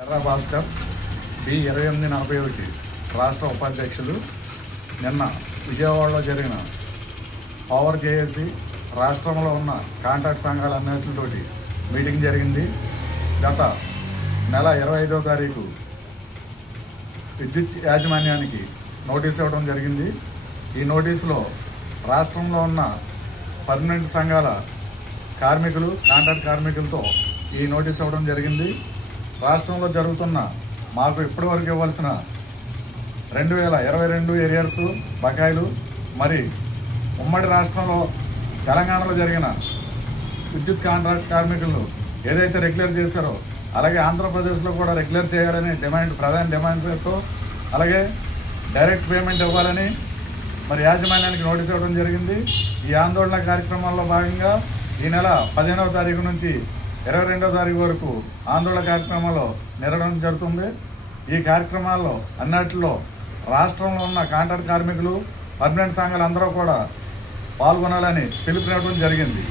ఎర్ర భాస్కర్ B2841 రాష్ట్ర ఉపాధ్యక్షులు నిన్న విజయవాడలో జరిగిన పవర్ జేఏసీ రాష్ట్రంలో ఉన్న కాంట్రాక్ట్ సంఘాలన్నిటితోటి మీటింగ్ జరిగింది. గత నెల 25వ తారీఖు విద్యుత్ యాజమాన్యానికి నోటీస్ ఇవ్వడం జరిగింది. ఈ నోటీసులో రాష్ట్రంలో ఉన్న పర్మనెంట్ సంఘాల కార్మికులు కాంట్రాక్ట్ కార్మికులతో ఈ నోటీస్ ఇవ్వడం జరిగింది. రాష్ట్రంలో జరుగుతున్న మాకు ఇప్పటివరకు ఇవ్వాల్సిన 2022 ఏరియర్స్ బకాయిలు, మరి ఉమ్మడి రాష్ట్రంలో తెలంగాణలో జరిగిన విద్యుత్ కాంట్రాక్ట్ కార్మికులను ఏదైతే రెగ్యులర్ చేశారో అలాగే ఆంధ్రప్రదేశ్లో కూడా రెగ్యులర్ చేయాలని ప్రధాన డిమాండ్తో అలాగే డైరెక్ట్ పేమెంట్ ఇవ్వాలని మరి యాజమాన్యానికి నోటీస్ ఇవ్వడం జరిగింది. ఈ ఆందోళన కార్యక్రమాల్లో భాగంగా ఈ నెల 15వ తారీఖు నుంచి 22వ తారీఖు వరకు ఆందోళన కార్యక్రమాల్లో నిర్వహించడం జరుగుతుంది. ఈ కార్యక్రమాల్లో అన్నిటిలో రాష్ట్రంలో ఉన్న కాంట్రాక్ట్ కార్మికులు పర్మనెంట్ సంఘాలు అందరూ కూడా పాల్గొనాలని పిలుపునివ్వడం జరిగింది.